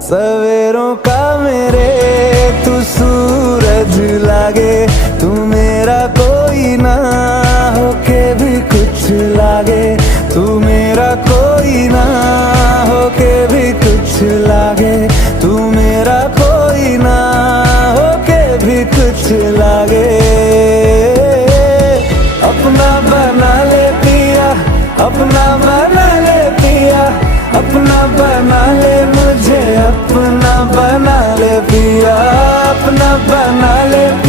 सवेरों का मेरे तू सूरज लागे, तू मेरा कोई ना होके भी कुछ लागे, तू मेरा कोई ना होके भी कुछ लागे, तू मेरा कोई ना होके भी कुछ लागे। अपना बना ले पिया, अपना बना ले पिया, अपना बना ले मुझे, अपना बना ले पिया, अपना बना ले पिया।